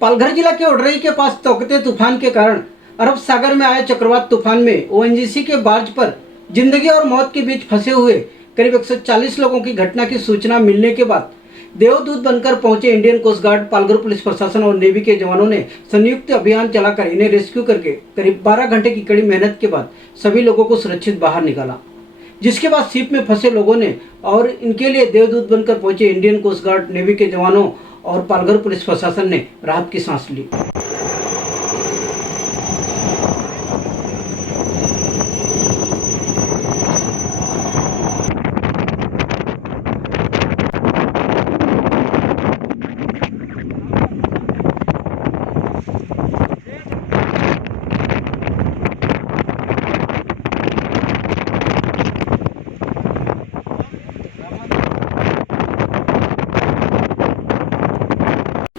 पालघर जिला के ओडरई के पास तोकते तूफान के कारण अरब सागर में आए चक्रवात तूफान में ओएनजीसी के बार्ज पर जिंदगी और मौत के बीच फंसे हुए करीब 140 लोगों की घटना की सूचना मिलने के बाद देवदूत बनकर पहुंचे Indian coast guard, Palghar police प्रशासन और नेवी के जवानों ने संयुक्त अभियान चलाकर इन्हें रेस्क्यू करके करीब 12 घंटे की कड़ी मेहनत के बाद सभी लोगों को सुरक्षित बाहर निकाला। जिसके बाद शिप में फंसे लोगों ने और इनके लिए देवदूत बनकर पहुंचे इंडियन कोस्ट गार्ड, नेवी के जवानों और पालघर पुलिस प्रशासन ने राहत की सांस ली।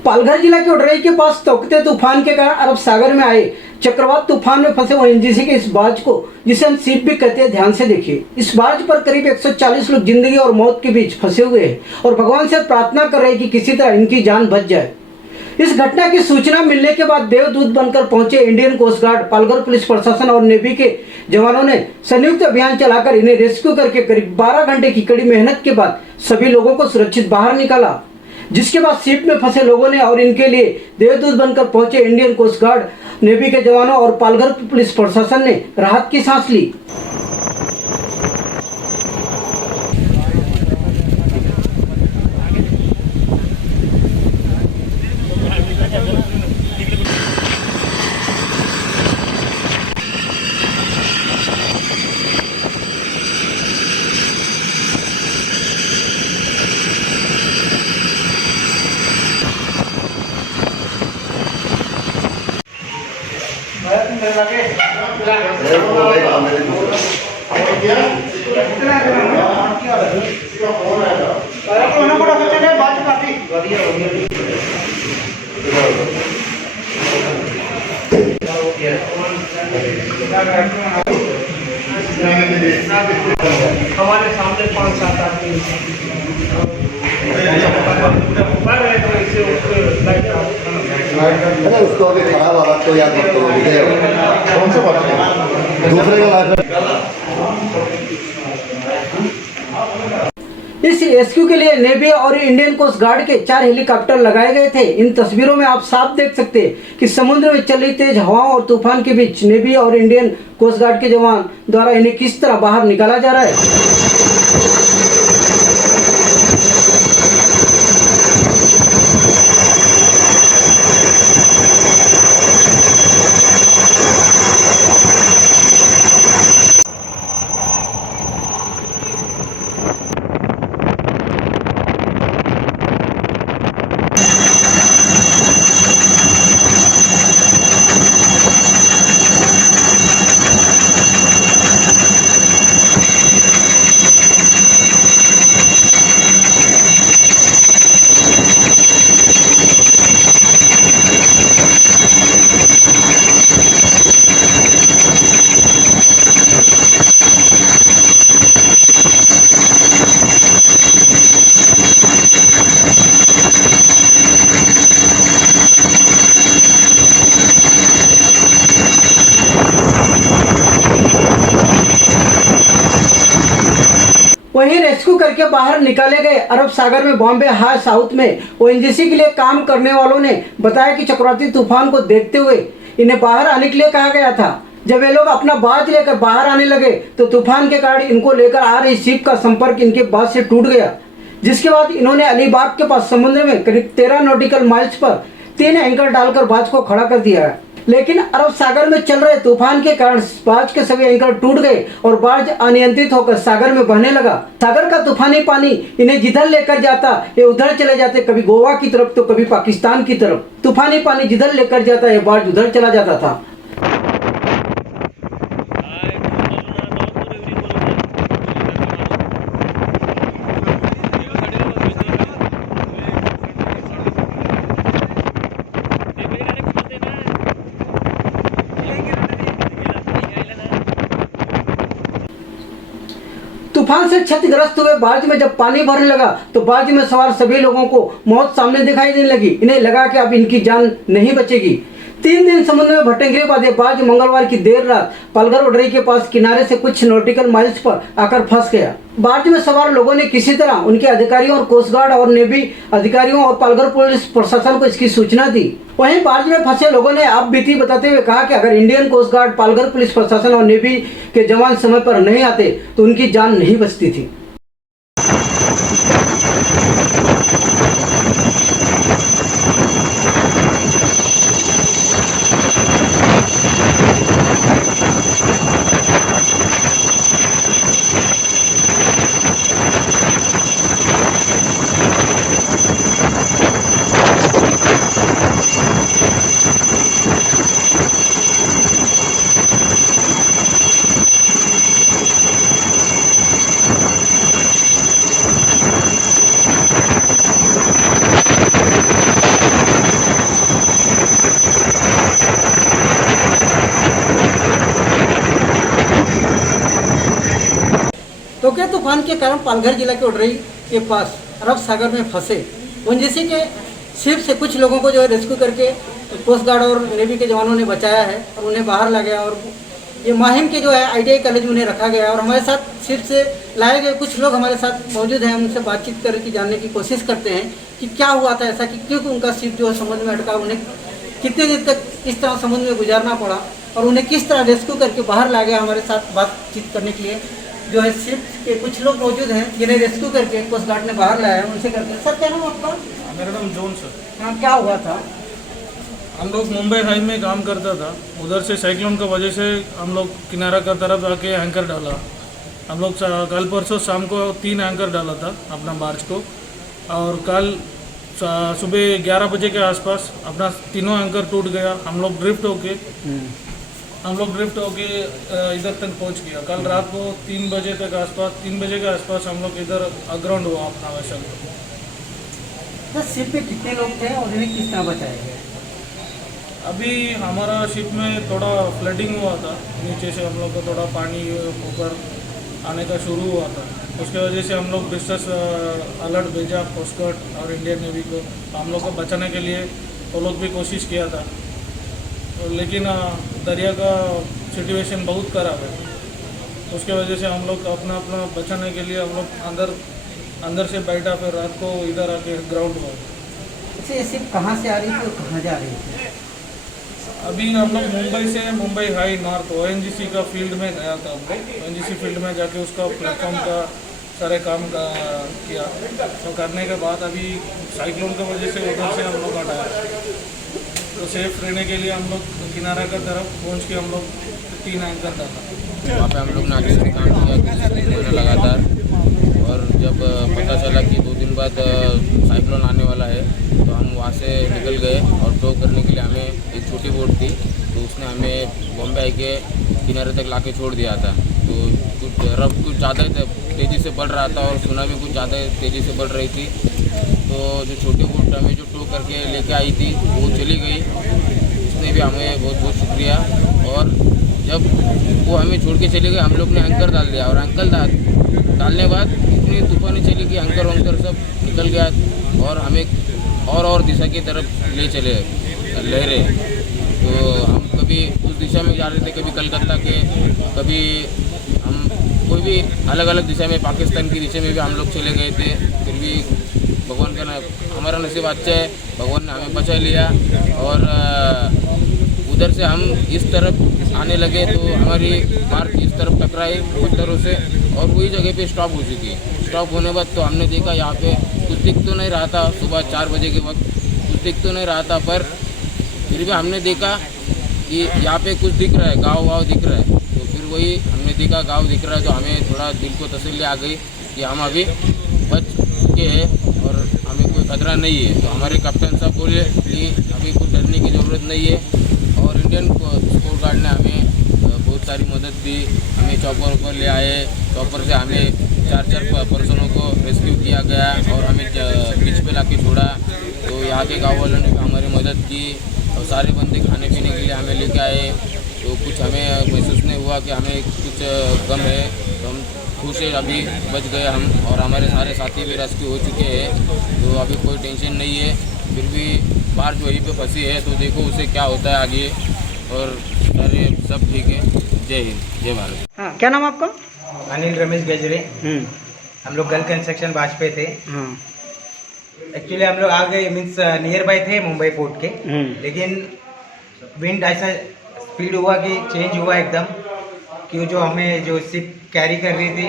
पालघर जिला के ओडरई के पास तोकते तूफान के कारण अरब सागर में आए चक्रवात तूफान में फंसे ओएनजीसी के इस बार्ज को, जिसे हम शिप भी कहते हैं, ध्यान से देखिए। इस बार्ज पर करीब 140 लोग जिंदगी और मौत के बीच फंसे हुए हैं और भगवान से प्रार्थना कर रहे हैं कि किसी तरह इनकी जान बच जाए। इस घटना की सूचना मिलने के बाद देवदूत बनकर पहुंचे Indian coast guard, Palghar police प्रशासन और नेवी के जवानों ने संयुक्त अभियान चलाकर इन्हें रेस्क्यू करके करीब 12 घंटे की कड़ी मेहनत के बाद सभी लोगों को सुरक्षित बाहर निकाला। जिसके बाद शिप में फंसे लोगों ने और इनके लिए देवदूत बनकर पहुंचे इंडियन कोस्ट गार्ड, नेवी के जवानों और पालघर पुलिस प्रशासन ने राहत की सांस ली। हमारे सामने 5-7 आदमी उसको अभी खराब हालत को याद मत करो, कौन से बात दूसरे का इस रेस्क्यू के लिए नेवी और इंडियन कोस्ट गार्ड के 4 हेलीकॉप्टर लगाए गए थे। इन तस्वीरों में आप साफ देख सकते हैं कि समुद्र में चल रही तेज हवाओं और तूफान के बीच नेवी और इंडियन कोस्ट गार्ड के जवान द्वारा इन्हें किस तरह बाहर निकाला जा रहा है। वहीं रेस्क्यू करके बाहर निकाले गए अरब सागर में बॉम्बे हाई साउथ में ओएनजीसी के लिए काम करने वालों ने बताया कि चक्रवाती तूफान को देखते हुए इन्हें बाहर आने के लिए कहा गया था। जब ये लोग अपना बार्ज लेकर बाहर आने लगे तो तूफान के कारण इनको लेकर आ रही शिप का संपर्क इनके बार्ज से टूट गया। जिसके बाद इन्होंने अलीबाग के पास समुद्र में करीब 13 नॉटिकल माइल्स पर 3 एंकर डालकर बार्ज को खड़ा कर दिया है। लेकिन अरब सागर में चल रहे तूफान के कारण बार्ज के सभी एंकर टूट गए और बार्ज अनियंत्रित होकर सागर में बहने लगा। सागर का तूफानी पानी इन्हें जिधर लेकर जाता ये उधर चले जाते, कभी गोवा की तरफ तो कभी पाकिस्तान की तरफ। तूफानी पानी जिधर लेकर जाता ये बार्ज उधर चला जाता था। तूफान से क्षतिग्रस्त हुए बार्ज में जब पानी भरने लगा तो बार्ज में सवार सभी लोगों को मौत सामने दिखाई देने लगी। इन्हें लगा कि अब इनकी जान नहीं बचेगी। 3 दिन समुद्र में भटकने के बाद ये बार्ज मंगलवार की देर रात पालघर ओडरी के पास किनारे से कुछ नॉटिकल माइल्स पर आकर फंस गया। बार्ज में सवार लोगों ने किसी तरह उनके अधिकारियों और कोस्ट गार्ड और नेवी अधिकारियों और पालघर पुलिस प्रशासन को इसकी सूचना दी। वहीं बार्ज में फंसे लोगों ने आप बीती बताते हुए कहा कि अगर Indian coast guard, Palghar police प्रशासन और नेवी के जवान समय पर नहीं आते तो उनकी जान नहीं बचती थी। तोके तूफान के कारण पालघर जिला के ओडरई के पास अरब सागर में फंसे ओएनजीसी के शिप से कुछ लोगों को जो है रेस्क्यू करके कोस्ट गार्ड और नेवी के जवानों ने बचाया है और उन्हें बाहर ला गया। और ये माहिम के जो है ITI कॉलेज में उन्हें रखा गया और हमारे साथ शिप से लाए गए कुछ लोग हमारे साथ मौजूद हैं। उनसे बातचीत करके जानने की कोशिश करते हैं कि क्या हुआ था ऐसा, कि क्यों उनका शिप जो है समुद्र में अटका, उन्हें कितने दिन तक इस तरह समुद्र में गुजारना पड़ा और उन्हें किस तरह रेस्क्यू करके बाहर ला गया। हमारे साथ बातचीत करने के लिए जो है शिप के कुछ लोग मौजूद हैं जिन्हें रेस्क्यू करके कोस्ट गार्ड ने बाहर लाया है। उनसे करते हैं। सर क्या नाम आपका? मेरा नाम जॉन सर। हाँ, क्या हुआ था? हम लोग मुंबई हाई में काम करता था, उधर से साइक्लोन की वजह से हम लोग किनारा का तरफ आके एंकर डाला। हम लोग कल परसों शाम को 3 एंकर डाला था अपना बार्ज को, और कल सुबह 11 बजे के आसपास अपना तीनों एंकर टूट गया। हम लोग ड्रिफ्ट होके इधर तक पहुंच गया। कल रात को 3 बजे के आसपास हम लोग इधर अग्राउंड हुआ अपना वेसल। तो शिप में कितने लोग थे और उन्हें किस तरह बचाया गया? अभी हमारा शिप में थोड़ा फ्लडिंग हुआ था, नीचे से हम लोग को थोड़ा पानी ऊपर आने का शुरू हुआ था। उसके वजह से हम लोग डिस्ट्रेस अलर्ट भेजा कोस्ट गार्ड और इंडियन नेवी को। हम लोग को बचाने के लिए वो लोग भी कोशिश किया था, लेकिन दरिया का सिचुएशन बहुत ख़राब है। उसके वजह से हम लोग अपना बचाने के लिए हम लोग अंदर से बैठा, फिर रात को इधर आके ग्राउंड हुआ। अच्छा, ये शिप कहाँ से आ रही थी और कहाँ जा रही थी? अभी हम लोग मुंबई से मुंबई हाई नॉर्थ ONGC का फील्ड में गया था। हम लोग ONGC फील्ड में जाके उसका प्लेटफॉर्म का सारे काम का किया। तो करने के बाद अभी साइक्लोन की वजह से उधर से हम लोग हटाया, तो सेफ रहने के लिए हम लोग किनारा का तरफ पहुंच के हम लोग 3 एंकर डाला। वहाँ पे हम लोग ने अच्छे से काम किया लगातार, और जब पता चला कि 2 दिन बाद साइक्लोन आने वाला है तो हम वहाँ से निकल गए। और टो करने के लिए हमें एक छोटी बोट थी, तो उसने हमें बॉम्बे आई के किनारे तक लाके छोड़ दिया था। तो कुछ ज़्यादा तेज़ी से बढ़ रहा था और सुनामी कुछ ज़्यादा तेज़ी से बढ़ रही थी। तो जो छोटी बोट हमें जो टो करके लेके आई थी वो चली गई, उसने भी हमें बहुत बहुत शुक्रिया। और जब वो हमें छोड़ के चले गए, हम लोग ने एंकर डाल दिया, और एंकर डालने के बाद इतनी तूफानी चली कि एंकर वंकर सब निकल गया और हमें और दिशा की तरफ ले चले लहरें। तो हम कभी उस दिशा में जा रहे थे, कभी कलकत्ता के, कभी हम कोई भी अलग अलग दिशा में, पाकिस्तान की दिशा में भी हम लोग चले गए थे। फिर भी भगवान का हमारा नसीब अच्छा है, भगवान ने हमें बचा लिया। और उधर से हम इस तरफ आने लगे तो हमारी मार्च इस तरफ टकराई पत्थरों से और वही जगह पे स्टॉप हो चुकी। स्टॉप होने बाद तो हमने देखा यहाँ पे कुछ दिख तो नहीं रहा था, सुबह 4 बजे के वक्त कुछ दिख तो नहीं रहा था, पर फिर भी हमने देखा कि यहाँ पे कुछ दिख रहा है, गाँव दिख रहा है। तो फिर वही हमने देखा गाँव दिख रहा है, तो हमें थोड़ा दिल को तसल्ली आ गई कि हम अभी बच चुके हैं और हमें कोई खतरा नहीं है। तो हमारे कप्तान साहब बोले कि अभी कुछ डरने की ज़रूरत नहीं है। और इंडियन कोस्ट गार्ड ने हमें बहुत सारी मदद दी, हमें चॉपर ऊपर ले आए, चॉपर से हमें 4 पर्सनों को रेस्क्यू किया गया और हमें बीच पे लाके छोड़ा। तो यहाँ के गाँव वालों ने भी हमारी मदद की और सारे बंदे खाने पीने के लिए हमें लेके आए। तो कुछ हमें महसूस नहीं हुआ कि हमें कुछ गम है, तो हम खुश है, अभी बच गए हम और हमारे सारे साथी भी रेस्क्यू हो चुके हैं, तो अभी कोई टेंशन नहीं है। फिर भी बाहर जो यहीं पे फंसी है तो देखो उसे क्या होता है आगे, और सारे सब ठीक है। जय हिंद, जय भारत। हाँ, क्या नाम आपका? अनिल रमेश गजरे। हम लोग गल कंस्ट्रक्शन बाज पे थे। हाँ। एक्चुअली हम लोग आ गए मीन्स नियर बाय थे मुंबई पोर्ट के, लेकिन विंड ऐसा स्पीड हुआ कि चेंज हुआ एकदम, कि जो हमें जो शिप कैरी कर रही थी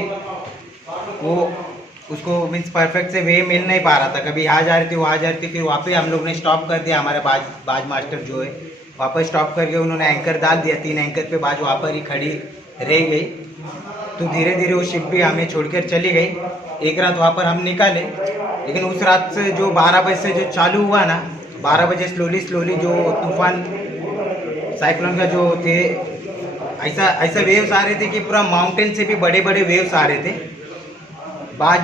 वो उसको मीन्स परफेक्ट से वे मिल नहीं पा रहा था। कभी यहाँ जा रही थी, वहाँ जा रही थी, फिर वहाँ पे हम लोग ने स्टॉप कर दिया। हमारे बाज मास्टर जो है वहाँ पर स्टॉप करके उन्होंने एंकर डाल दिया। 3 एंकर पे बाज वहाँ पर ही खड़ी रह गई, तो धीरे धीरे वो शिप भी हमें छोड़कर चली गई। एक रात वहाँ पर हम निकाले, लेकिन उस रात से जो 12 बजे से जो चालू हुआ ना, 12 बजे स्लोली जो तूफान साइक्लोन का जो थे, ऐसा वेव्स आ रहे थे कि पूरा माउंटेन से भी बड़े बड़े वेव्स आ रहे थे। बाज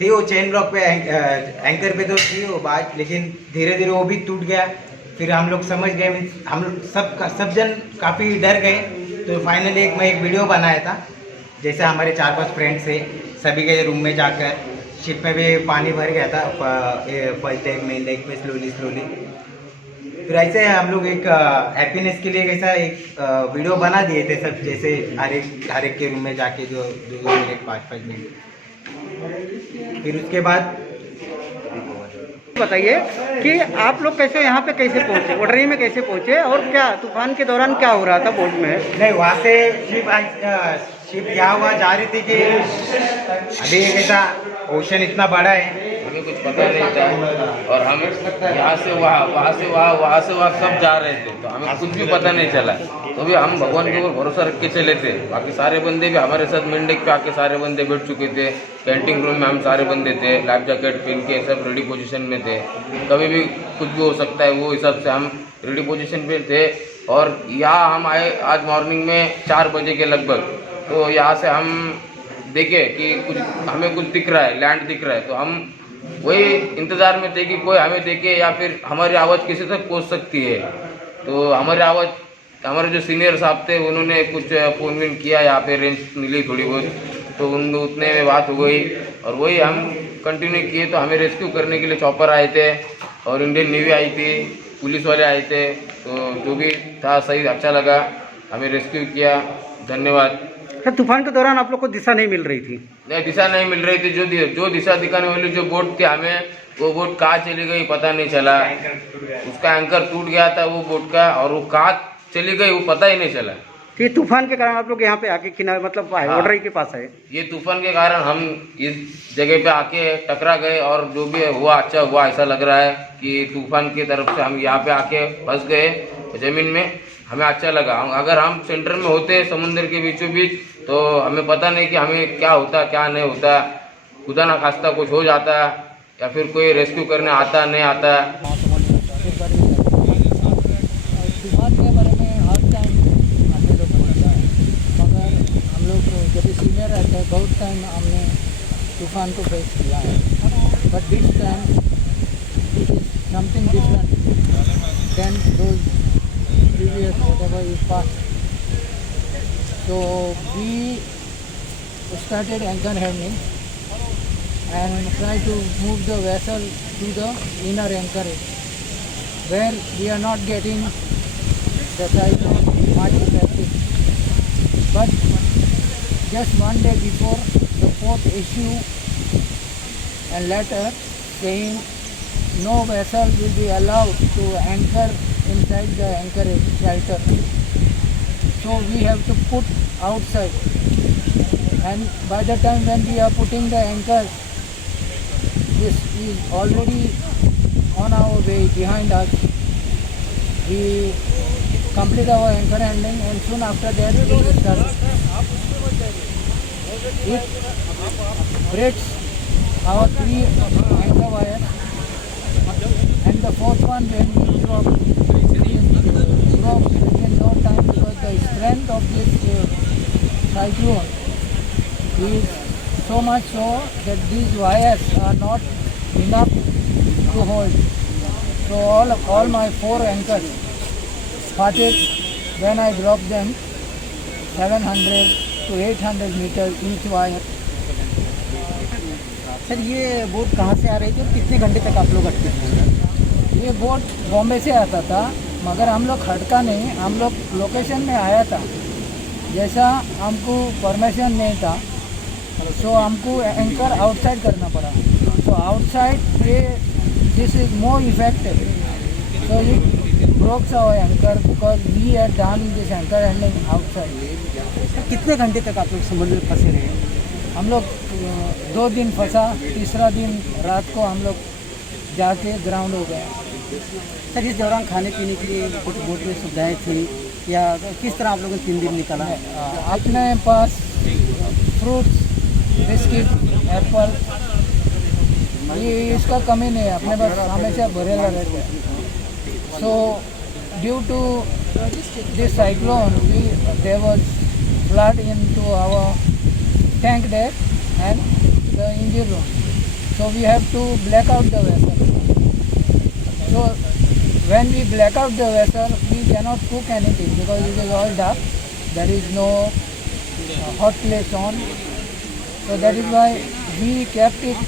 थी वो चेन ब्लॉक पे एंकर पे तो थी वो बाज, लेकिन धीरे धीरे वो भी टूट गया। फिर हम लोग समझ गए, हम लोग सब जन काफ़ी डर गए। तो फाइनली मैं एक वीडियो बनाया था, जैसे हमारे 4-5 फ्रेंड्स थे, सभी के रूम में जाकर शिप में भी पानी भर गया था फर्स्ट डेक मेन डेक में स्लोली। फिर ऐसे हम लोग एक हैप्पीनेस के लिए कैसा एक वीडियो बना दिए थे सब, जैसे हर एक के रूम में जाके जो 2 मिनट 5-5 मिनट। फिर उसके बाद बताइए कि आप लोग कैसे यहाँ पे कैसे पहुँचे, वडरी में कैसे पहुँचे, और क्या तूफान के दौरान क्या हो रहा था बोट में? नहीं, वहाँ से शिप क्या हुआ जा रही थी कि अभी कैसा ओशन इतना बड़ा है, हमें कुछ पता नहीं था, और हम यहाँ से वहाँ सब जा रहे थे, तो हमें कुछ भी पता नहीं चला। तो भी हम भगवान के ऊपर भरोसा रख के चले थे। बाकी सारे बंदे भी हमारे साथ मेंढक पे आके सारे बंदे बैठ चुके थे। कैंटीन रूम में हम सारे बंदे थे, लाइफ जैकेट पहन के सब रेडी पोजीशन में थे। कभी भी कुछ भी हो सकता है, वो हिसाब से हम रेडी पोजीशन पे थे। और यहाँ हम आए आज मॉर्निंग में 4 बजे के लगभग। तो यहाँ से हम देखे कि कुछ हमें कुछ दिख रहा है, लैंड दिख रहा है, तो हम वही इंतज़ार में थे कि कोई हमें देखे या फिर हमारी आवाज़ किसी तक पहुंच सकती है। तो हमारी आवाज़, हमारे जो सीनियर साहब थे उन्होंने कुछ फ़ोन वोन किया, यहाँ पे रेंज मिली थोड़ी बहुत, तो उतने में बात हो गई और वही हम कंटिन्यू किए। तो हमें रेस्क्यू करने के लिए चॉपर आए थे और इंडियन नेवी आई थी, पुलिस वाले आए थे। तो जो भी था सही, अच्छा लगा, हमें रेस्क्यू किया। धन्यवाद। सर, तूफान के दौरान आप लोग को दिशा नहीं मिल रही थी? नहीं, दिशा नहीं मिल रही थी। जो दिशा दिखाने वाली जो बोट थी, हमें वो बोट कहाँ चली गई पता नहीं चला। उसका एंकर टूट गया था वो बोट का, और वो कहाँ चली गई वो पता ही नहीं चला। ये तूफान के कारण आप लोग यहाँ पे आके किनारे मतलब आए, वडरी के पास आए? ये तूफान के कारण हम इस जगह पे आके टकरा गए, और जो भी हुआ अच्छा हुआ। ऐसा लग रहा है कि तूफान की तरफ से हम यहाँ पे आके फंस गए ज़मीन में, हमें अच्छा लगा। अगर हम सेंटर में होते समुद्र के बीचों बीच, तो हमें पता नहीं कि हमें क्या होता क्या नहीं होता। खुदा ना खास्ता कुछ हो जाता, या फिर कोई रेस्क्यू करने आता नहीं आता। तूफान के बारे में हर टाइम हम लोग बोलते हैं, मगर हम लोग जब सीनियर रहते हैं बहुत टाइम हमने तूफान को फेस किया है। But this time it is something different than those previous whatever is past. So we started anchor handling and try to move the vessel to the inner anchorage, where we are not getting the size of much traffic. But just one day before, the port issue a letter saying no vessel will be allowed to anchor inside the anchorage shelter. So we have to put outside, and by the time when we are putting the anchors, this is already on our way behind us. We complete our anchor handling, and soon after that we start. It breaks our 3 anchor wires, and the 4th one when we drop within no time, because the strength of this cyclone is so much so that these wires are not enough to hold. So all my 4 anchors started when I dropped them 700 to 800 meters each wire. Sir ये boat कहाँ से आ रही थी और कितने घंटे तक आप लोग अटके थे? ये बोट बॉम्बे से आता था, मगर हम लोग हटका नहीं, हम लोग लोकेशन में आया था। जैसा हमको परमिशन नहीं था, सो हमको एंकर आउटसाइड करना पड़ा। सो आउटसाइड ये this is more effective, so it broke our anchor because we had done this anchor handling outside. कितने घंटे तक आप लोग समुद्र में फंसे रहे? हम लोग 2 दिन फंसा, तीसरा दिन रात को हम लोग जाके ग्राउंड हो गए। सर इस दौरान खाने पीने के लिए कुछ बोट में सुविधाएँ थी या किस तरह आप लोगों ने 3 दिन निकाला? अपने पास फ्रूट्स, बिस्किट, एप्पल, ये इसका कमी नहीं है, अपने पास हमेशा भरेला रहता है। So due to this cyclone there was flood into our tank deck and the engine room, so we have to black out the vessel. So when we black out the vessel, we cannot cook anything because it is all dark, there is no hot place on, so that is why we kept it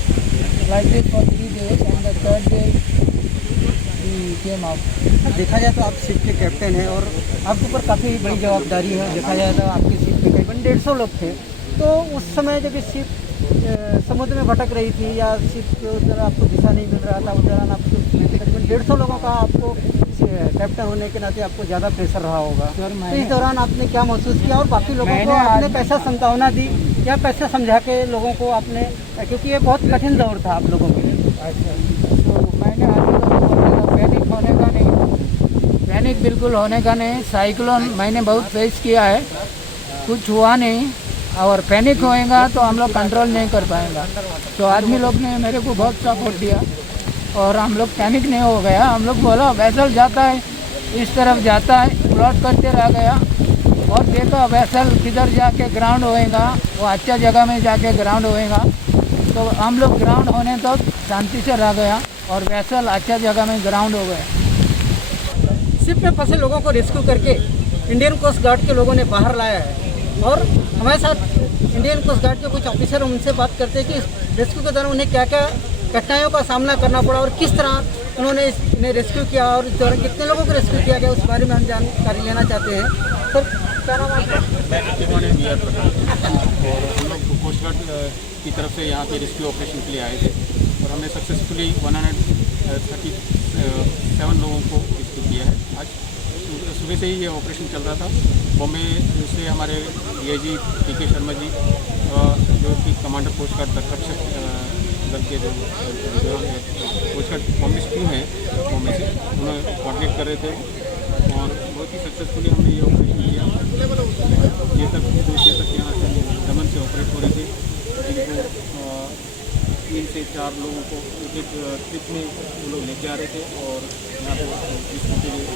like this for 3 days and the 3rd day we came out. देखा जाए तो आप ship के captain हैं और आपके ऊपर काफ़ी बड़ी जवाबदारी है। देखा जाए तो आपकी शिप पे करीबन 150 लोग थे, तो उस समय जब शिप समुद्र में भटक रही थी या शिप के उधर आपको दिशा नहीं मिल रहा था, उस दौरान आपको करीबन 150 लोगों का आपको कैप्टन होने के नाते आपको ज़्यादा प्रेशर रहा होगा। तो इस दौरान आपने क्या महसूस किया और बाकी लोगों को आपने कैसा संतावना दी या कैसे समझा के लोगों को आपने, क्योंकि ये बहुत कठिन दौर था आप लोगों के लिए? तो मैंने आदमी लोगों को बोला पैनिक होने का नहीं, पैनिक बिल्कुल होने का नहीं। साइक्लोन मैंने बहुत फेस किया है, कुछ हुआ नहीं, और पैनिक होएगा तो हम लोग कंट्रोल नहीं कर पाएंगे। तो आदमी लोग ने मेरे को बहुत सपोर्ट दिया और हम लोग पैनिक नहीं हो गया। हम लोग बोला वैसल जाता है, इस तरफ जाता है, प्लॉट करते रह गया और देखा वैसल किधर जाके ग्राउंड होएगा, वो अच्छा जगह में जाके ग्राउंड होएगा। तो हम लोग ग्राउंड होने तक तो शांति से रह गया और वैसल अच्छा जगह में ग्राउंड हो गया। शिप में फंसे लोगों को रेस्क्यू करके इंडियन कोस्ट गार्ड के लोगों ने बाहर लाया है और हमारे साथ इंडियन कोस्ट गार्ड के कुछ ऑफिसर, उनसे बात करते हैं कि रेस्क्यू के दौरान उन्हें क्या क्या कठिनाइयों का सामना करना पड़ा और किस तरह उन्होंने इन्हें रेस्क्यू किया और इस दौरान कितने लोगों को रेस्क्यू किया गया, उस बारे में हम जानकारी लेना चाहते हैं। सर क्या नाम आपका? मैं और हम लोग कोस्ट गार्ड की तरफ से यहाँ पे रेस्क्यू ऑपरेशन के लिए आए थे और हमने सक्सेसफुली 137 लोगों को रेस्क्यू किया है। आज सुबह से ही ये ऑपरेशन चल रहा था। बॉम्बे से हमारे डीआईजी पीके शर्मा जी, जो कि कमांडर कोस्ट गार्ड तटरक्षक दल के जो कोस्ट गार्ड बॉम्बे से टीम है, बॉम्बे से उन्हें कोऑर्डिनेट कर रहे थे और बहुत ही सक्सेसफुली हमने ये ऑपरेशन किया। ये तक 2 देर तक यहाँ से दमन से ऑपरेट हो रहे थे, जिनको 3 से 4 लोगों को एक ट्रिप में वो लोग लेके आ रहे थे और यहाँ पे जिसके लिए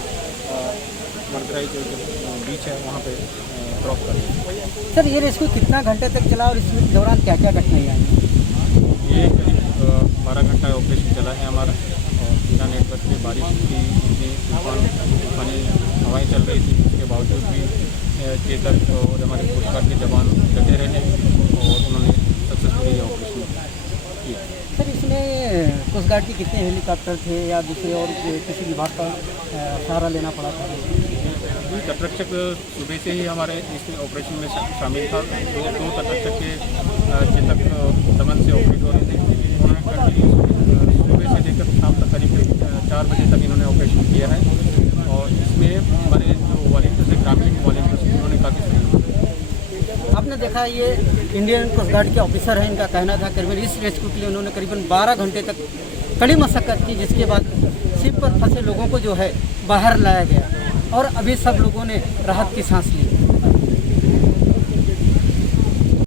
मर्दराई जो बीच है वहाँ पे ड्रॉप कर रहे हैं। सर ये रेस्क्यू कितना घंटे तक चला और इस दौरान क्या क्या कठिनाइयाँ आई? ये करीब 12 घंटा ऑपरेशन चला है हमारा और बिना नेटवर्क के बारिश की इतनी तूफानी हवाएं चल रही थी, उसके बावजूद भी चेतक और हमारे कोस्ट गार्ड के जवान डटे रहे और उन्होंने सक्सेसफुली ये ऑपरेशन किया। सर इसमें कोस्ट गार्ड के कितने हेलीकॉप्टर थे या दूसरे और किसी विभाग का सहारा लेना पड़ा था? तटरक्षक सुबह से ही हमारे इस ऑपरेशन में शामिल था। 2 तटरक्षक के चेतक दमन से ऑपरेट हो रहे थे। उन्होंने कंटिन्यू सुबह से लेकर शाम तक करीब 4 बजे तक इन्होंने ऑपरेशन किया है और इसमें हमारे जो वॉलंटियर्स है, ग्रामीण वॉलंटियर्स, उन्होंने काफ़ी सहयोग। आपने देखा ये इंडियन कोस्ट गार्ड के ऑफिसर हैं, इनका कहना था करीबन इस रेस्क्यू के लिए उन्होंने करीबन 12 घंटे तक कड़ी मशक्कत की, जिसके बाद शिप पर फंसे लोगों को जो है बाहर लाया गया और अभी सब लोगों ने राहत की सांस ली।